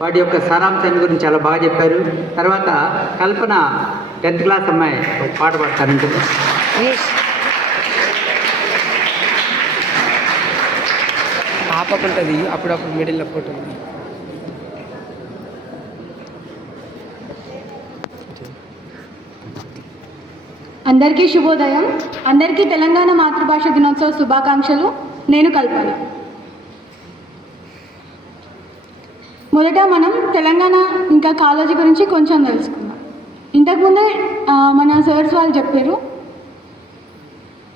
వాటి యొక్క సారాంశాన్ని గురించి చాలా బాగా చెప్పారు. తర్వాత కల్పన టెన్త్ క్లాస్ అమ్మాయి ఒక పాట పాడతానంటే. ఆపకుంటుంది అప్పుడప్పుడు మిడిల్ ఫోటో అందరికీ శుభోదయం. అందరికీ తెలంగాణ మాతృభాష దినోత్సవ శుభాకాంక్షలు. నేను కల్పన. మొదట మనం తెలంగాణ ఇంకా కాలేజీ గురించి కొంచెం తెలుసుకుందాం. ఇంతకుముందే మన సర్స్ వాళ్ళు చెప్పారు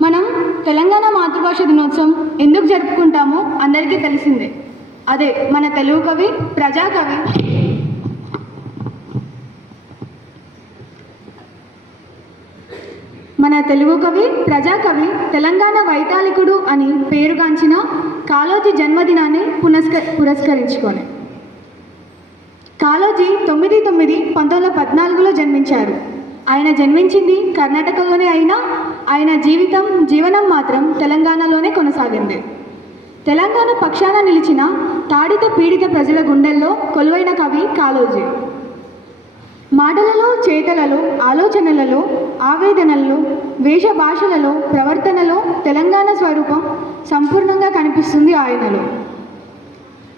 మనం తెలంగాణ మాతృభాష దినోత్సవం ఎందుకు జరుపుకుంటామో అందరికీ తెలిసిందే. అదే మన తెలుగు కవి ప్రజాకవి. మన తెలుగు కవి ప్రజాకవి తెలంగాణ వైతాళికుడు అని పేరుగాంచిన కాళోజీ జన్మదినాన్ని పునస్క పురస్కరించుకోలేదు కాళోజీ తొమ్మిది తొమ్మిది పంతొమ్మిది వందల పద్నాలుగులో జన్మించారు. ఆయన జన్మించింది కర్ణాటకలోనే అయినా ఆయన జీవితం జీవనం మాత్రం తెలంగాణలోనే కొనసాగింది. తెలంగాణ పక్షాన నిలిచిన తాడిత పీడిత ప్రజల గుండెల్లో కొలువైన కవి కాళోజీ మాటలలో చేతలలో ఆలోచనలలో ఆవేదనలలో వేష భాషలలో ప్రవర్తనలో తెలంగాణ స్వరూపం సంపూర్ణంగా కనిపిస్తుంది ఆయనలో.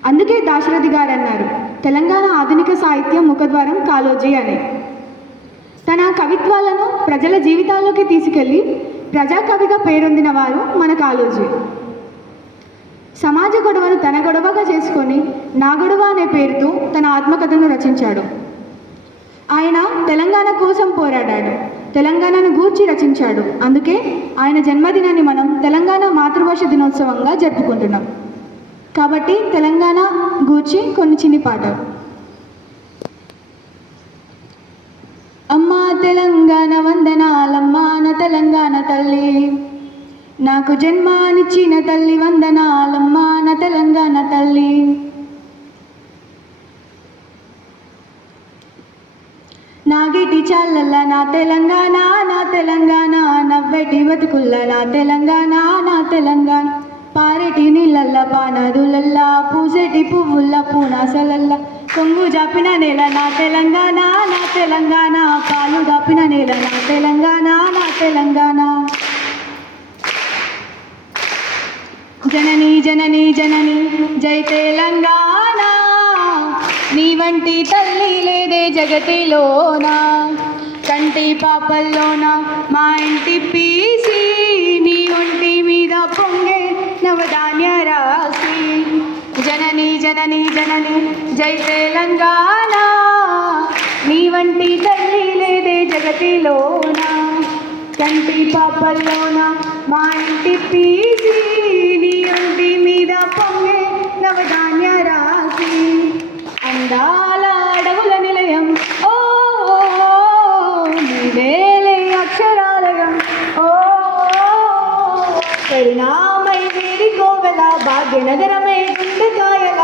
అందుకే దాశరథి గారు అన్నారు తెలంగాణ ఆధునిక సాహిత్యం ముఖద్వారం కాలోజీ అని. తన కవిత్వాలను ప్రజల జీవితాల్లోకి తీసుకెళ్ళి ప్రజాకవిగా పేరొందిన వారు మన కాలోజీ సమాజ గొడవను తన గొడవగా చేసుకొని నా గొడవ అనే పేరుతో తన ఆత్మకథను రచించాడు. ఆయన తెలంగాణ కోసం పోరాడాడు. తెలంగాణను గూర్చి రచించాడు. అందుకే ఆయన జన్మదినాన్ని మనం తెలంగాణ మాతృభాష దినోత్సవంగా జరుపుకుంటున్నాం. కాబట్టి తెలంగాణ గూర్చి కొన్ని చిన్ని పాటలు అమ్మా తెలంగాణ వందనాలమ్మా నా తెలంగాణ తల్లి. నాకు జన్మానిచ్చిన తల్లి వందనాలమ్మా నా తెలంగాణ తల్లి. నాగిటి చాలల్ల నా తెలంగాణ నా తెలంగాణ. నవ్వెటి బతుకుల్ల నా తెలంగాణ నా తెలంగాణ. పారెటి నీళ్ళల్ల పానదులల్ల పూసెటి పువ్వుల్ల పూనాసలల్ల కొంగు జాపిన నేల నా తెలంగాణ నా తెలంగాణ. పాలు దాపిన నేల నా తెలంగాణ నా తెలంగాణ. జనని జనని జనని జై తెలంగాణ. నీ వంటి తల్లి లేదే జగతిలోనా. కంటి పాపల్లోన మా ఇంటి పీస్ నవధాన్య రాసి జనని జనని జనని జై తెలంగాణ నీ వంటి తల్లి లేదే జగతిలోన? కంటి పాపల్లోన? మా ఇంటి పీసి నీ ఒంటి మీద పొంగే నవధాన్య రాశి అందా భాగ్యనగరమే గుండెకాయల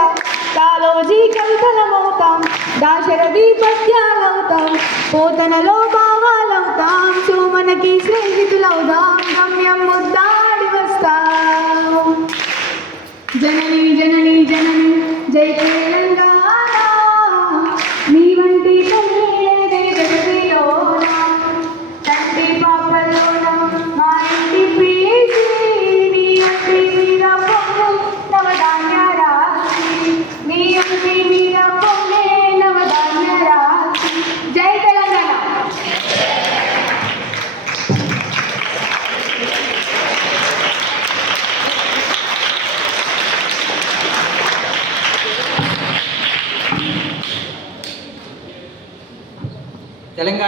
కాలోజీ కవితలమవుతాం దాశరథి పద్యాలవుతాం పోతనలో భావాలవుతాం సోమనకి స్నేహితులవుదాం గమ్యం ముద్దాడి వస్తాం. జనని జనని జనని జై కేలంగా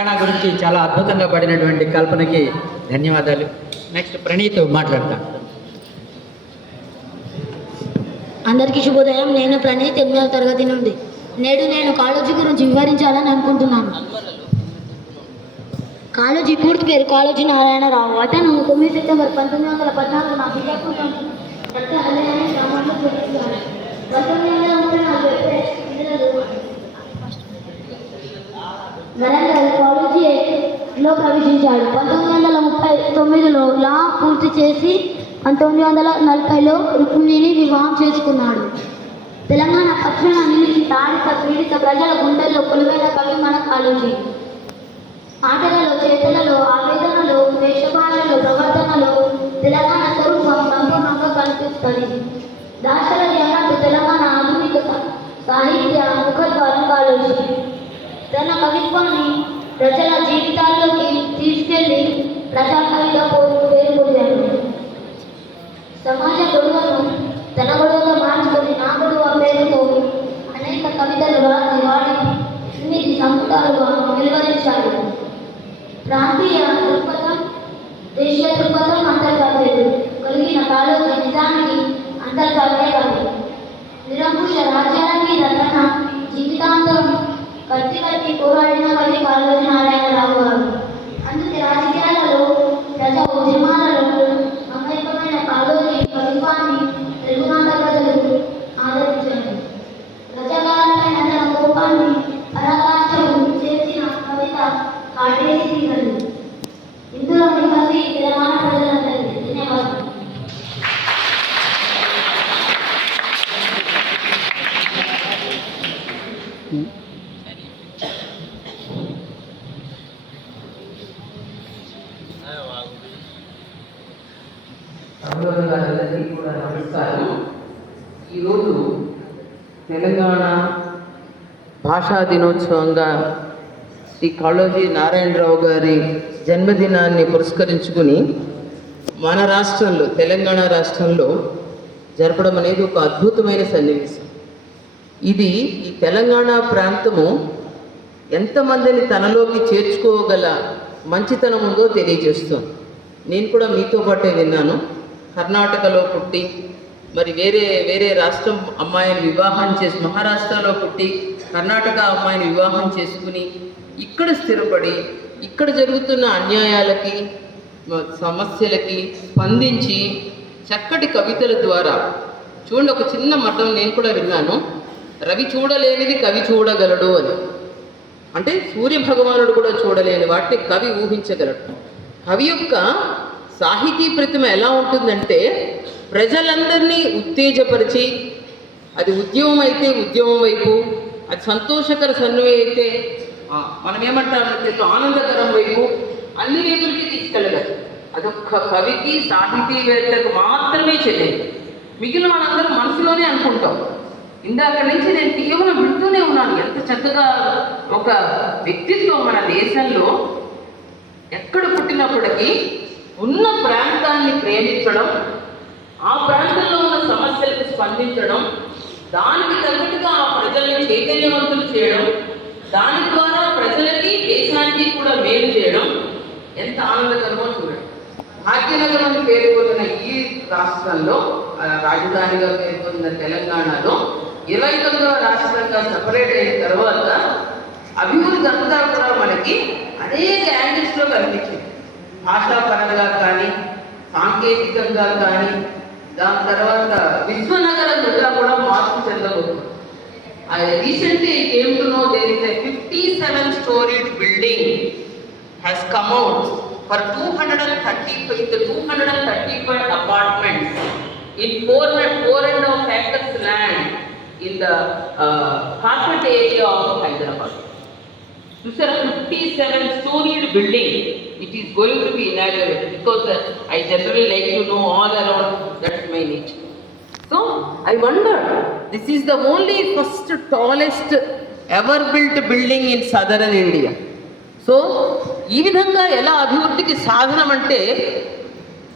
తెలంగాణ గురించి చాలా అద్భుతంగా పడినటువంటి కల్పనకి ధన్యవాదాలు. నెక్స్ట్ ప్రణీత్ మాట్లాడతాను అందరికీ శుభోదయం. నేను ప్రణీత్ ఎనిమిదవ తరగతి నుండి. నేడు నేను కాలేజీ గురించి వివరించాలని అనుకుంటున్నాను. కాలేజీ పూర్తి పేరు కాలేజీ నారాయణరావు. అతను తొమ్మిది సెప్టెంబర్ పంతొమ్మిది వందల పద్నాలుగు నా పంతొమ్మిది వందల ముప్పై నాలుగు లో ప్రవేశించాడు. పంతొమ్మిది వందల ముప్పై తొమ్మిదిలో లా పూర్తి చేసి పంతొమ్మిది వందల నలభైలో రుక్మిణిని వివాహం చేసుకున్నాడు. తెలంగాణ పక్షుల నిలిచి తాడిత పీడిత ప్రజల గుండెల్లో కొలువైన కవి మన కాలోజీ ఆటలలో చేతలలో ఆవేదనలో వేషభాషలో ప్రవర్తనలో తెలంగాణ స్వరూపం సంపూర్ణంగా కనిపిస్తుంది. దాశరథి అన్నట్టు తెలంగాణ ఆధునిక సాహిత్య ముఖద్వారం కాలోజీ తన కవిత్వాన్ని ప్రజల ప్రజాకవిగా పో- పేరు పొందారు సమాజ గొడవను తన గొడవగా మార్చుకొని నా గొడవ పేరుతో అనేక కవితలు రాసి వాడి ఎనిమిది సంపుటాలుగా వెలువరించాడు. ప్రాంతీయ దృక్పథం దేశీయ దృక్పథం అంతర్జాతీయుడు. కలిగిన కాలోజీ నిజానికి అంతర్జాతీయ కవి నిరంకుశ రాజ్యానికి మీద జీవితాంతం కత్తి కట్టి పోరాడిన కవి కాళోజీ నారాయణరావు గారు. Cowok. భాషా దినోత్సవంగా శ్రీ కాళోజీ నారాయణరావు గారి జన్మదినాన్ని పురస్కరించుకుని మన రాష్ట్రంలో తెలంగాణ రాష్ట్రంలో జరపడం అనేది ఒక అద్భుతమైన సన్నివేశం. ఇది ఈ తెలంగాణ ప్రాంతము ఎంతమందిని తనలోకి చేర్చుకోగల మంచితనం ఉందో తెలియజేస్తుంది. నేను కూడా మీతో పాటే విన్నాను. కర్ణాటకలో పుట్టి మరి వేరే వేరే రాష్ట్రం అమ్మాయిని వివాహం చేసి మహారాష్ట్రలో పుట్టి కర్ణాటక అమ్మాయిని వివాహం చేసుకుని ఇక్కడ స్థిరపడి ఇక్కడ జరుగుతున్న అన్యాయాలకి సమస్యలకి స్పందించి చక్కటి కవితల ద్వారా చూడండి ఒక చిన్న మఠం నేను కూడా విన్నాను రవి చూడలేనిది కవి చూడగలడు అని. అంటే సూర్య భగవానుడు కూడా చూడలేని వాటిని కవి ఊహించగలడు. కవి యొక్క సాహితీ ప్రతిమ ఎలా ఉంటుందంటే ప్రజలందరినీ ఉత్తేజపరిచి అది ఉద్యమం అయితే ఉద్యమం వైపు అది సంతోషకర సన్నివే అయితే మనం ఏమంటాం తెలుగు ఆనందకరం వైపు అన్ని వైపులకి తీసుకెళ్ళగలరు అదొక్క కవికి సాహితీవేత్తకు మాత్రమే చెల్లింది మిగిలిన వాళ్ళందరూ మనసులోనే అనుకుంటాం. ఇందాక నుంచి నేను కేవలం వింటూనే ఉన్నాను. ఎంత చక్కగా ఒక వ్యక్తిత్వం మన దేశంలో ఎక్కడ పుట్టినప్పటికీ ఉన్న ప్రాంతాన్ని ప్రేమించడం ఆ ప్రాంతంలో ఉన్న సమస్యలకు స్పందించడం దానికి తగ్గట్టుగా ఆ ప్రజల్ని చైతన్యవంతులు చేయడం దాని ద్వారా ప్రజలకి దేశానికి కూడా మేలు చేయడం ఎంత ఆనందకరమో చూడండి. భాగ్యనగరం అని పేరు ఈ రాష్ట్రంలో రాజధానిగా పేర్కొన్న తెలంగాణలో ఇరవై తొమ్మిదవ రాష్ట్రంగా సపరేట్ అయిన తర్వాత అభివృద్ధి అంతా కూడా మనకి అనేక యాంగిల్స్లో కనిపించింది. భాషాపరంగా కానీ సాంకేతికంగా కానీ దాని తర్వాత విశ్వనగరం జిల్లా కూడా మార్పు చెందబోతుంది I recently came to know there is a 57 storied building has come out for 230 with 235 apartments in four four and a half acres land in the uh, carpet area of Hyderabad. This is చూసారా fifty seven storied building it is going to be inaugurated because I generally like to know all around that's my nature so I wonder this is the only first tallest ever built building in southern India so ఈ విధంగా ఎలా అభివృద్ధికి సాధనం అంటే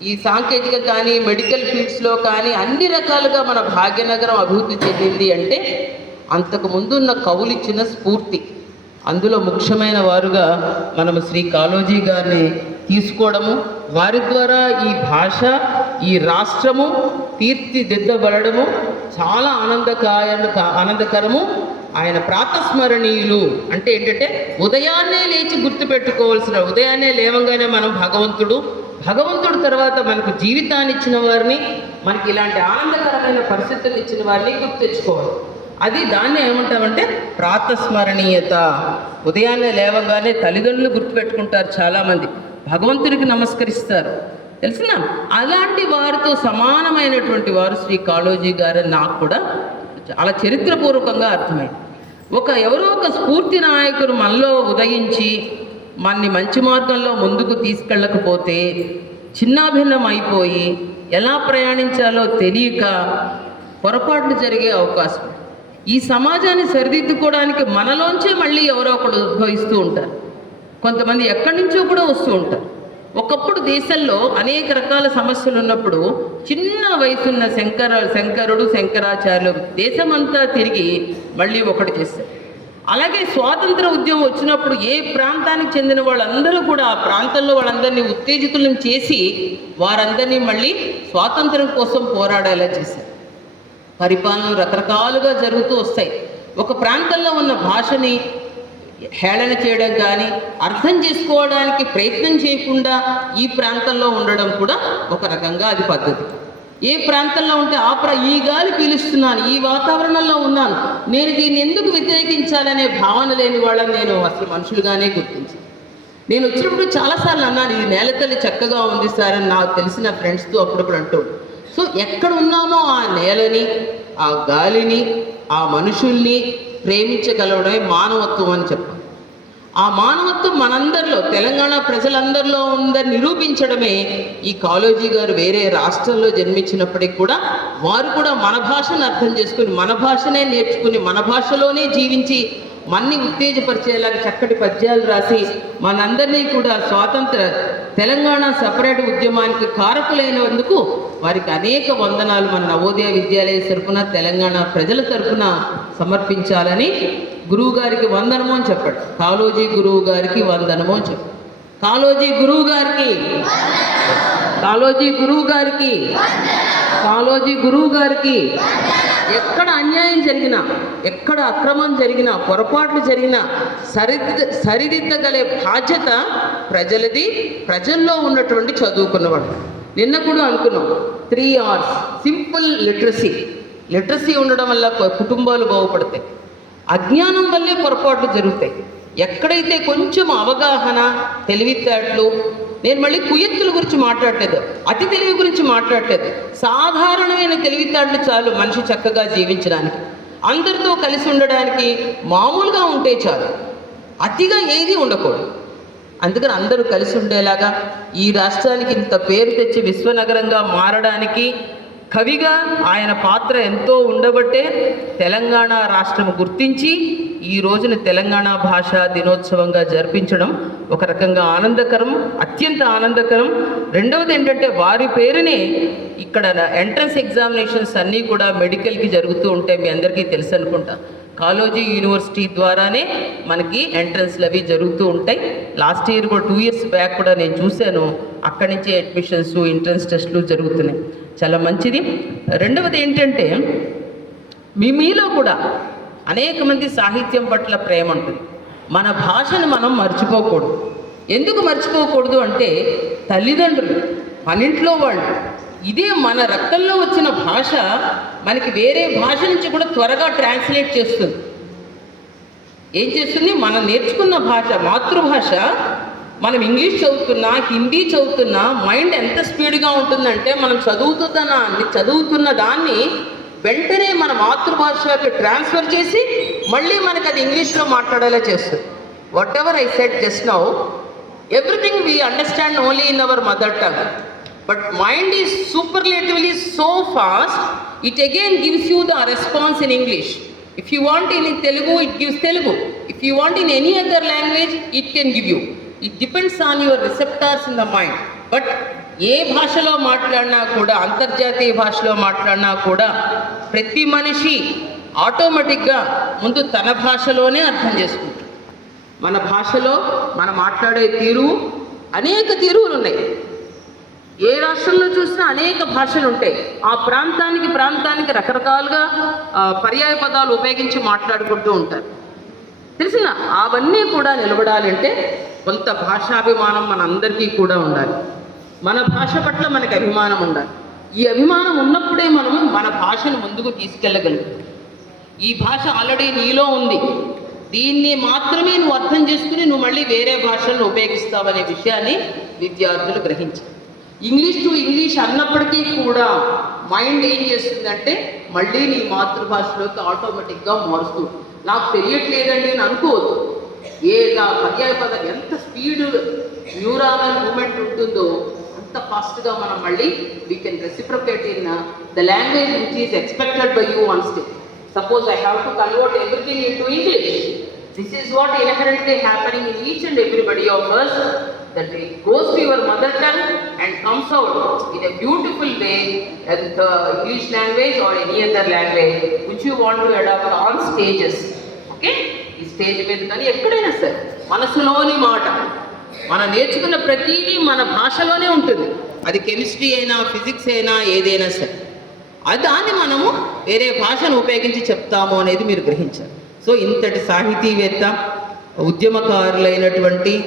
ఈ సాంకేతిక కానీ medical ఫీల్డ్స్లో కానీ అన్ని రకాలుగా మన భాగ్యనగరం అభివృద్ధి చెందింది అంటే అంతకుముందున్న కవులిచ్చిన స్ఫూర్తి అందులో ముఖ్యమైన వారుగా మనము శ్రీ కాళోజీ గారిని తీసుకోవడము వారి ద్వారా ఈ భాష ఈ రాష్ట్రము తీర్చిదిద్దబడము చాలా ఆనందకాయ ఆనందకరము. ఆయన ప్రాతస్మరణీయులు అంటే ఏంటంటే ఉదయాన్నే లేచి గుర్తుపెట్టుకోవాల్సిన ఉదయాన్నే లేవంగానే మనం భగవంతుడు. భగవంతుడు తర్వాత మనకు జీవితాన్ని ఇచ్చిన వారిని మనకి ఇలాంటి ఆనందకరమైన పరిస్థితులు ఇచ్చిన వారిని గుర్తు తెచ్చుకోవాలి అది దాన్ని ఏమంటామంటే ప్రాతస్మరణీయత. ఉదయాన్నే లేవగానే తల్లిదండ్రులు గుర్తుపెట్టుకుంటారు చాలామంది. భగవంతుడికి నమస్కరిస్తారు. తెలిసిన? అలాంటి వారితో సమానమైనటువంటి వారు శ్రీ కాళోజీ గారు నాకు కూడా చాలా చరిత్రపూర్వకంగా అర్థమైంది. ఒక ఎవరో ఒక స్ఫూర్తి నాయకుడు మనలో ఉదయించి మనని మంచి మార్గంలో ముందుకు తీసుకెళ్ళకపోతే చిన్నాభిన్నం అయిపోయి ఎలా ప్రయాణించాలో తెలియక పొరపాట్లు జరిగే అవకాశం. ఈ సమాజాన్ని సరిదిద్దుకోవడానికి మనలోంచే మళ్ళీ ఎవరో ఒకడు ఉద్భవిస్తూ ఉంటారు. కొంతమంది ఎక్కడి నుంచో కూడా వస్తూ ఉంటారు. ఒకప్పుడు దేశంలో అనేక రకాల సమస్యలు ఉన్నప్పుడు చిన్న వయసున్న శంకర శంకరుడు శంకరాచార్యులు దేశమంతా తిరిగి మళ్ళీ ఒకటి చేస్తారు. అలాగే స్వాతంత్ర ఉద్యమం వచ్చినప్పుడు ఏ ప్రాంతానికి చెందిన వాళ్ళందరూ కూడా ఆ ప్రాంతంలో వాళ్ళందరినీ ఉత్తేజితులను చేసి వారందరినీ మళ్ళీ స్వాతంత్రం కోసం పోరాడేలా చేశారు. పరిపాలనలు రకరకాలుగా జరుగుతూ వస్తాయి. ఒక ప్రాంతంలో ఉన్న భాషని హేళన చేయడం కానీ అర్థం చేసుకోవడానికి ప్రయత్నం చేయకుండా ఈ ప్రాంతంలో ఉండడం కూడా ఒక రకంగా అది పద్ధతి. ఏ ప్రాంతంలో ఉంటే ఆ ప్ర ఈ గాలి పీలుస్తున్నాను ఈ వాతావరణంలో ఉన్నాను నేను దీన్ని ఎందుకు వ్యతిరేకించాలనే భావన లేని వాళ్ళని నేను అసలు మనుషులుగానే గుర్తించాను. నేను వచ్చినప్పుడు చాలాసార్లు అన్నాను ఇది నేలతల్లి చక్కగా ఉంది సార్ అని నాకు తెలిసిన ఫ్రెండ్స్తో అప్పుడప్పుడు అంటూ సో ఎక్కడ ఉన్నామో ఆ నేలని ఆ గాలిని ఆ మనుషుల్ని ప్రేమించగలవడమే మానవత్వం అని చెప్పాలి ఆ మానవత్వం మనందరిలో తెలంగాణ ప్రజలందరిలో ఉందని నిరూపించడమే ఈ కాలేజీ గారు వేరే రాష్ట్రంలో జన్మించినప్పటికి కూడా వారు కూడా మన భాషను అర్థం చేసుకుని మన భాషనే నేర్చుకుని మన భాషలోనే జీవించి మన్ని ఉత్తేజపరిచేలాగా చక్కటి పద్యాలు రాసి మనందరినీ కూడా స్వాతంత్ర తెలంగాణ సపరేట్ ఉద్యమానికి కారకులైనందుకు వారికి అనేక వందనాలు మన నవోదయ విద్యాలయ తరఫున తెలంగాణ ప్రజల తరఫున సమర్పించాలని గురువు గారికి వందనము అని చెప్పాడు. కాలోజీ గురువు గారికి వందనము అని చెప్పాడు. కాలోజీ గురువు గారికి కాలోజీ గురువు గారికి కాలోజీ గురువు గారికి ఎక్కడ అన్యాయం జరిగినా ఎక్కడ అక్రమం జరిగినా పొరపాట్లు జరిగినా సరిదిద్ద సరిదిద్దగలే బాధ్యత ప్రజలది. ప్రజల్లో ఉన్నటువంటి చదువుకున్నవాడు. నిన్న కూడా అనుకున్నాం three hours simple literacy literacy ఉండడం వల్ల కుటుంబాలు బాగుపడతాయి. అజ్ఞానం వల్లే పొరపాట్లు జరుగుతాయి. ఎక్కడైతే కొంచెం అవగాహన తెలివితేటలు నేను మళ్ళీ కుయత్తుల గురించి మాట్లాడలేదు అతి తెలివి గురించి మాట్లాడలేదు. సాధారణమైన తెలివితేటలు చాలు మనిషి చక్కగా జీవించడానికి. అందరితో కలిసి ఉండడానికి మామూలుగా ఉంటే చాలు. అతిగా ఏది ఉండకూడదు. అందుకని అందరూ కలిసి ఉండేలాగా ఈ రాష్ట్రానికి ఇంత పేరు తెచ్చి విశ్వనగరంగా మారడానికి కవిగా ఆయన పాత్ర ఎంతో ఉండబట్టే తెలంగాణ రాష్ట్రం గుర్తించి ఈ రోజున తెలంగాణ భాష దినోత్సవంగా జరిపించడం ఒక రకంగా ఆనందకరం అత్యంత ఆనందకరం. రెండవది ఏంటంటే వారి పేరునే ఇక్కడ ఎంట్రన్స్ ఎగ్జామినేషన్స్ అన్నీ కూడా మెడికల్కి జరుగుతూ ఉంటాయి మీ అందరికీ తెలుసు అనుకుంటా. కాలేజీ యూనివర్సిటీ ద్వారానే మనకి ఎంట్రన్స్లు అవి జరుగుతూ ఉంటాయి. లాస్ట్ ఇయర్ కూడా టూ ఇయర్స్ బ్యాక్ కూడా నేను చూశాను. అక్కడి నుంచే అడ్మిషన్స్ ఎంట్రన్స్ టెస్టులు జరుగుతున్నాయి. చాలా మంచిది. రెండవది ఏంటంటే మీ మీలో కూడా అనేక మంది సాహిత్యం పట్ల ప్రేమ ఉంటుంది. మన భాషను మనం మర్చిపోకూడదు. ఎందుకు మర్చిపోకూడదు అంటే తల్లిదండ్రులు మన ఇంట్లో వాళ్ళు. ఇదే మన రక్తంలో వచ్చిన భాష మనకి వేరే భాష నుంచి కూడా త్వరగా ట్రాన్స్లేట్ చేస్తుంది. ఏం చేస్తుంది? మనం నేర్చుకున్న భాష మాతృభాష మనం ఇంగ్లీష్ చదువుతున్నా హిందీ చదువుతున్నా మైండ్ ఎంత స్పీడ్గా ఉంటుందంటే మనం చదువుతున్న చదువుతున్న దాన్ని వెంటనే మన మాతృభాషలోకి ట్రాన్స్ఫర్ చేసి మళ్ళీ మనకి అది ఇంగ్లీష్లో మాట్లాడేలా చేస్తుంది. Whatever I set just now everything we understand only in our mother tongue but mind is superlatively so fast it again gives you the response in English if you want in Telugu it gives Telugu if you want in any other language it can give you it depends on your receptors in the mind but ఏ భాషలో మాట్లాడినా కూడా అంతర్జాతీయ భాషలో మాట్లాడినా కూడా ప్రతి మనిషి ఆటోమేటిక్గా ముందు తన భాషలోనే అర్థం చేసుకుంటాడు. మన భాషలో మనం మాట్లాడే తీరు అనేక తీరువులు ఉన్నాయి ఏ రాష్ట్రంలో చూసినా అనేక భాషలు ఉంటాయి. ఆ ప్రాంతానికి ప్రాంతానికి రకరకాలుగా పర్యాయ పదాలు ఉపయోగించి మాట్లాడుకుంటూ ఉంటారు. తెలిసిన అవన్నీ కూడా నిలబడాలంటే కొంత భాషాభిమానం మన అందరికీ కూడా ఉండాలి. మన భాష పట్ల మనకి అభిమానం ఉండాలి. ఈ అభిమానం ఉన్నప్పుడే మనము మన భాషను ముందుకు తీసుకెళ్ళగలుగుతాం. ఈ భాష ఆల్రెడీ నీలో ఉంది. దీన్ని మాత్రమే నువ్వు అర్థం చేసుకుని నువ్వు మళ్ళీ వేరే భాషలను ఉపయోగిస్తావనే విషయాన్ని విద్యార్థులు గ్రహించారు. ఇంగ్లీష్ టు ఇంగ్లీష్ అన్నప్పటికీ కూడా మైండ్ ఏం చేస్తుందంటే మళ్ళీ నీ మాతృభాషలోకి ఆటోమేటిక్గా మారుస్తూ నాకు తెలియట్లేదండి అని అనుకోవద్దు. ఏ పర్యాయ ఎంత స్పీడ్ న్యూరానల్ మూమెంట్ ఉంటుందో ఎంత ఫాస్ట్గా మనం మళ్ళీ we can reciprocate in the language which is expected by you once day suppose I have to convert everything in to English this is what inherently happening in each and everybody of us that it goes to your mother tongue and comes out in a beautiful way in the English language or any other language which you want to adopt on stages. ఈ stage మీద కానీ ఎక్కడైనా సరే మనసులోని మాట మనం నేర్చుకున్న ప్రతిదీ మన భాషలోనే ఉంటుంది. అది కెమిస్ట్రీ అయినా ఫిజిక్స్ అయినా ఏదైనా సరే. అది దాన్ని మనము వేరే భాషను ఉపయోగించి చెప్తాము అనేది మీరు గ్రహించారు సో ఇంతటి సాహితీవేత్త ఉద్యమకారులైనటువంటి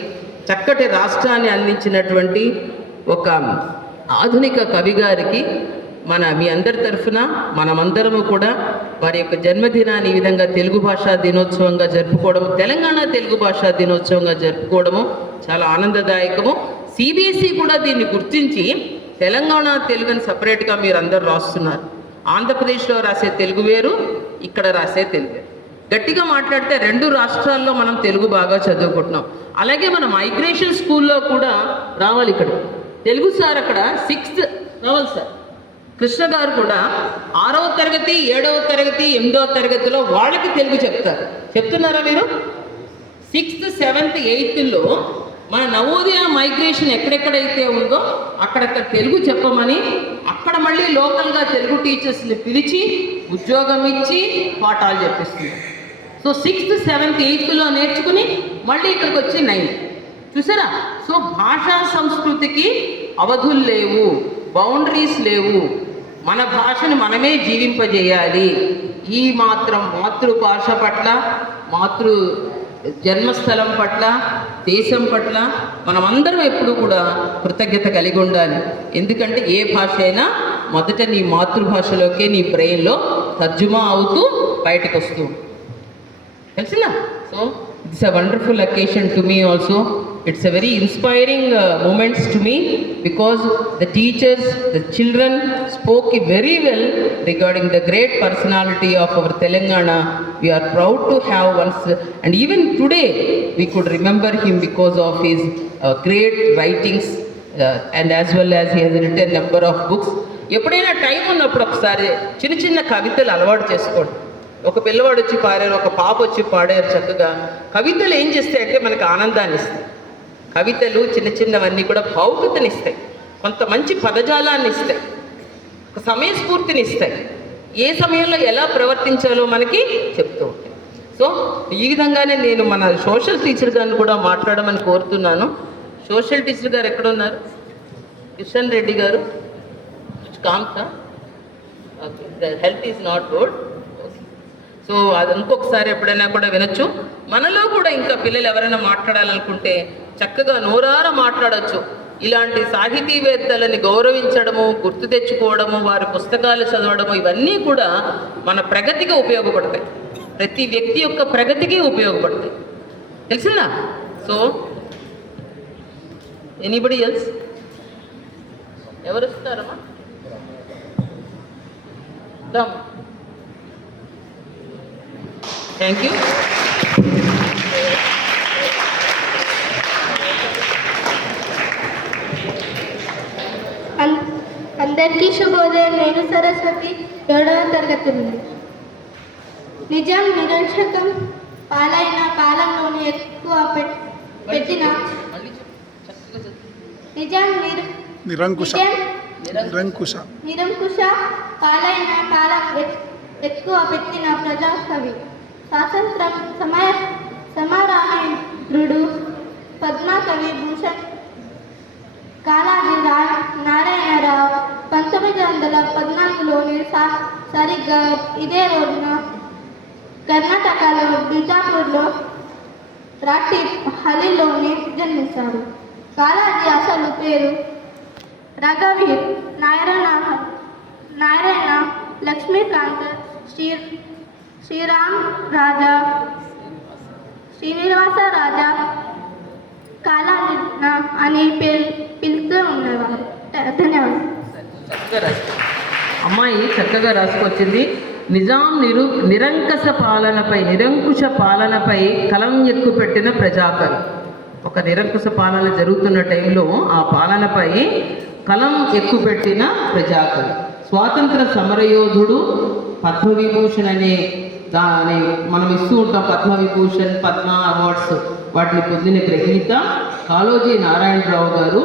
చక్కటి రాష్ట్రాన్ని అందించినటువంటి ఒక ఆధునిక కవి గారికి మన మీ అందరి తరఫున మనమందరము కూడా వారి యొక్క జన్మదినాన్ని ఈ విధంగా తెలుగు భాషా దినోత్సవంగా జరుపుకోవడము తెలంగాణ తెలుగు భాషా దినోత్సవంగా జరుపుకోవడము చాలా ఆనందదాయకము. సిబిఎస్ఈ కూడా దీన్ని గుర్తించి తెలంగాణ తెలుగుని సపరేట్గా మీరు అందరు రాస్తున్నారు. ఆంధ్రప్రదేశ్లో రాసే తెలుగు వేరు ఇక్కడ రాసే తెలుగు గట్టిగా మాట్లాడితే రెండు రాష్ట్రాల్లో మనం తెలుగు బాగా చదువుకుంటున్నాం. అలాగే మన మైగ్రేషన్ స్కూల్లో కూడా రావాలి ఇక్కడ. తెలుగు సార్ అక్కడ సిక్స్త్ రావాలి సార్. కృష్ణ గారు కూడా ఆరవ తరగతి ఏడవ తరగతి ఎనిమిదవ తరగతిలో వాళ్ళకి తెలుగు చెప్తారు. చెప్తున్నారా మీరు? సిక్స్త్ సెవెంత్ ఎయిత్లో మన నవోదయ మైగ్రేషన్ ఎక్కడెక్కడైతే ఉందో అక్కడక్కడ తెలుగు చెప్పమని అక్కడ మళ్ళీ లోకల్గా తెలుగు టీచర్స్ని పిలిచి ఉద్యోగం ఇచ్చి పాఠాలు చెప్పిస్తుంది. సో సిక్స్త్ సెవెంత్ ఎయిత్లో నేర్చుకుని మళ్ళీ ఇక్కడికి వచ్చి నైన్త్ చూసారా? సో భాషా సంస్కృతికి అవధులు లేవు బౌండరీస్ లేవు. మన భాషను మనమే జీవింపజేయాలి. ఈ మాత్రం మాతృభాష పట్ల మాతృ జన్మస్థలం పట్ల దేశం పట్ల మనమందరం ఎప్పుడూ కూడా కృతజ్ఞత కలిగి ఉండాలి. ఎందుకంటే ఏ భాష అయినా మొదట నీ మాతృభాషలోకే నీ బ్రెయిన్లో తర్జుమా అవుతూ బయటకు వస్తూ తెలిసిందా so it's a wonderful occasion to me also it's a very inspiring moments to me because the teachers the children spoke very well regarding the great personality of our Telangana we are proud to have once and even today we could remember him because of his great writings and as well as he he's written number of books ఎప్పుడైనా time ఉన్నప్పుడు ఒకసారి చిన్న చిన్న కవితలు అలవాటు చేసుకోండి. ఒక పిల్లవాడు వచ్చి పాడారు ఒక పాప వచ్చి పాడారు చక్కగా. కవితలు ఏం చేస్తాయంటే మనకు ఆనందాన్ని ఇస్తాయి. కవితలు చిన్న చిన్నవన్నీ కూడా భావుకతనిస్తాయి కొంత మంచి పదజాలాన్ని ఇస్తాయి. ఒక సమయస్ఫూర్తిని ఇస్తాయి. ఏ సమయంలో ఎలా ప్రవర్తించాలో మనకి చెప్తూ ఉంటాయి. సో ఈ విధంగానే నేను మన సోషల్ టీచర్ గారిని కూడా మాట్లాడమని కోరుతున్నాను. సోషల్ టీచర్ గారు ఎక్కడున్నారు? కిషన్ రెడ్డి గారు? కామ్సా okay the health is not good so అది ఇంకొకసారి ఎప్పుడైనా కూడా వినొచ్చు. మనలో కూడా ఇంకా పిల్లలు ఎవరైనా మాట్లాడాలనుకుంటే చక్కగా నోరారా మాట్లాడొచ్చు. ఇలాంటి సాహితీవేత్తలని గౌరవించడము గుర్తు తెచ్చుకోవడము వారి పుస్తకాలు చదవడము ఇవన్నీ కూడా మన ప్రగతికి ఉపయోగపడతాయి. ప్రతి వ్యక్తి యొక్క ప్రగతికి ఉపయోగపడతాయి. తెలిసిందా? సో ఎనీబడి ఎల్స్ ఎవరు వస్తారమ్మా? థ్యాంక్ యూ అన్- అందరికీ శుభోదయం. నేను సరస్వతి ఏడవ తరగతి నుండి. నిజం నిరంశకం పాలైన కాలంలోని ఎక్కువ పెట్- పెట్టిన నిజం నిర్ నిరంకుశ. నిరంకుశ. నిరంకుశ పాలైన కాలం ఎక్- ఎక్కువ పెట్టిన ప్రజాకవి. పంతొమ్మిది వందల పద్నాలుగులోని సా సరిగ్గా ఇదే రోజున కర్ణాటకలో బిజాపూర్లో రాటి హలిలోని జన్మించారు కాళాజీ అసలు పేరు రఘవీర్ నారాయణ నారాయణ లక్ష్మీకాంత్ శ్రీ శ్రీరామ్ రాజా శ్రీనివాస రాజా కాళాజీ అని పిల్ పిలుస్తూ ఉండేవారు ధన్యవాదాలు చక్కగా రాసుకో. అమ్మాయి చక్కగా రాసుకొచ్చింది. నిజాం నిరు నిరంకశ పాలనపై నిరంకుశ పాలనపై కలం ఎక్కుపెట్టిన ప్రజాకవి. ఒక నిరంకుశ పాలన జరుగుతున్న టైంలో ఆ పాలనపై కలం ఎక్కుపెట్టిన ప్రజాకవి. స్వాతంత్ర సమరయోధుడు పద్మవిభూషణ్ అనే దాని మనం ఇస్తూ ఉంటాం పద్మవిభూషణ్ పద్మ అవార్డ్స్ వాటిని పొందిన గ్రహీత కాళోజీ నారాయణరావు గారు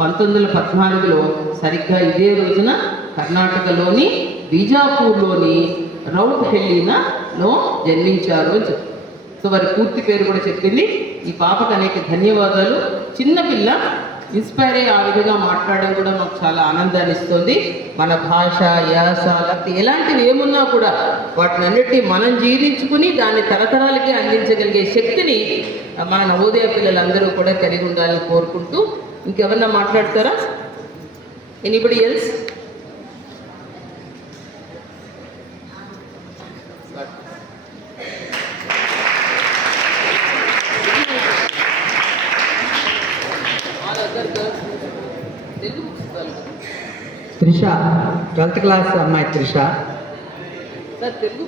పంతొమ్మిది వందల పద్నాలుగులో సరిగ్గా ఇదే రోజున కర్ణాటకలోని బీజాపూర్లోని రౌట్ హెల్లీనాలో జన్మించారు అని చెప్తారు సో వారి పూర్తి పేరు కూడా చెప్పింది. ఈ పాపకు అనేక ధన్యవాదాలు. చిన్నపిల్ల ఇన్స్పైర్ అయ్యి ఆ విధంగా మాట్లాడడం కూడా మాకు చాలా ఆనందాన్ని ఇస్తుంది మన భాష యాస లేకపోతే ఎలాంటివి ఏమున్నా కూడా వాటిని మనం జీవించుకుని దాన్ని తరతరాలకి అందించగలిగే శక్తిని మన నవోదయ పిల్లలందరూ కూడా కలిగి ఉండాలని కోరుకుంటూ ఇంకెవరన్నా మాట్లాడతారా? Anybody else Trisha twelfth class అమ్మాయి త్రిష. సార్ తెలుగు